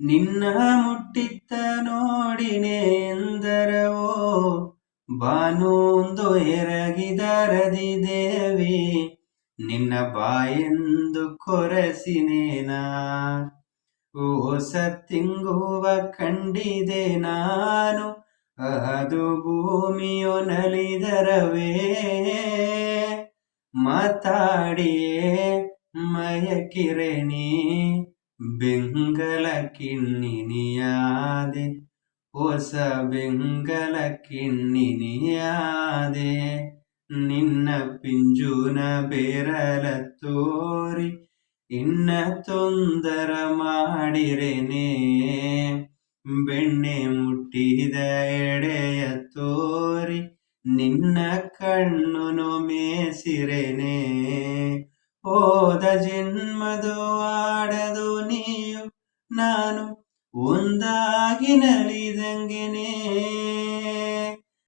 ನಿನ್ನ ಮುಟ್ಟಿತ್ತ ನೋಡಿನೆ ಎಂದರವೋ ಬಾನೊಂದು ಎರಗಿದರದಿ ದೇವಿ ನಿನ್ನ ಬಾಯೆಂದು ಕೊರಸಿನೇನಾ ಹೊಸ ತಿಂಗುವ ಕಂಡಿದೆ ನಾನು ಅದು ಭೂಮಿಯು ನಲಿದರವೇ ಮಾತಾಡಿಯೇ ಮಯಕಿರಣಿ ಬೆಂಗಲ ಕಿಣ್ಣಿನಿಯಾದೆ ಹೊಸ ಬೆಂಗಲ ಕಿಣ್ಣಿನಿಯಾದೆ ನಿನ್ನ ಪಿಂಜುನ ಬೆರಲ ತೋರಿ ಇನ್ನ ತೊಂದರ ಮಾಡಿರೆನೆ ಬೆಣ್ಣೆ ಮುಟ್ಟಿದ ಎಡೆಯ ತೋರಿ ನಿನ್ನ ಕಣ್ಣುನು ಮೇಸಿರೆನೆ ಹೋದ ಜನ್ಮದು ಆಡದು ನೀಯು ನಾನು ಒಂದಾಗಿ ನಲಿದಂಗೆನೆ